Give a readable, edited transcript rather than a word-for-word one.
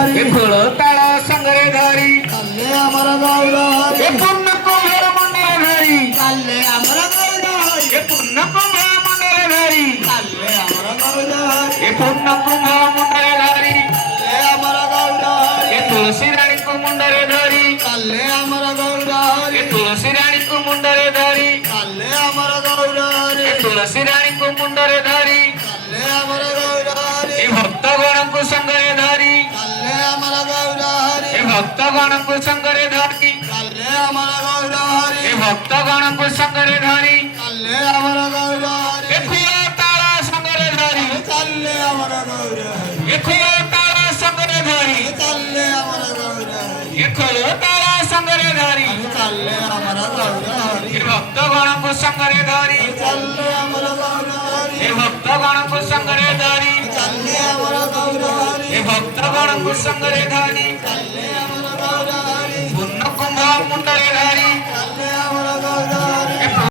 हरी फूल ताला संगरे धारी चालले अमर गौर हरी पूर्ण कुंभार मंडळ धारी चालले अमर गौर हरी पूर्ण कुंभार मंडळ धारी चालले अमर गौर हरी पूर्ण कुंभार मंडळ धारी चालले अमर गौर हरी तुळशी राणी कुमुंडर धारी चालले अमर गौर हरी तुळशी राणी कुमुंडर धारी चालले अमर गौर हरी तुळशी राणी कुमुंडर धारी चालले अमर गौर हरी भक्त गणकु संगरे धारी चालले अमर गौर हरी भक्त गणकु संगरे धारी चालले अमर गौर हरी भक्त गणकु संगरे धारी चालले अमर गौर हरी फुला तारा संगरे धारी चालले अमर गौर हरी फुला तारा संगरे धारी चालले अमर गौर हरी फुला तारा संगरे धारी चालले अमर गौर हरी भक्त गणकु संगरे धारी चालले अमर गौर हरी भक्त गणकु संगरे धारी चालले अमर गौर हरी भक्त गणकु संगरे धारी चालले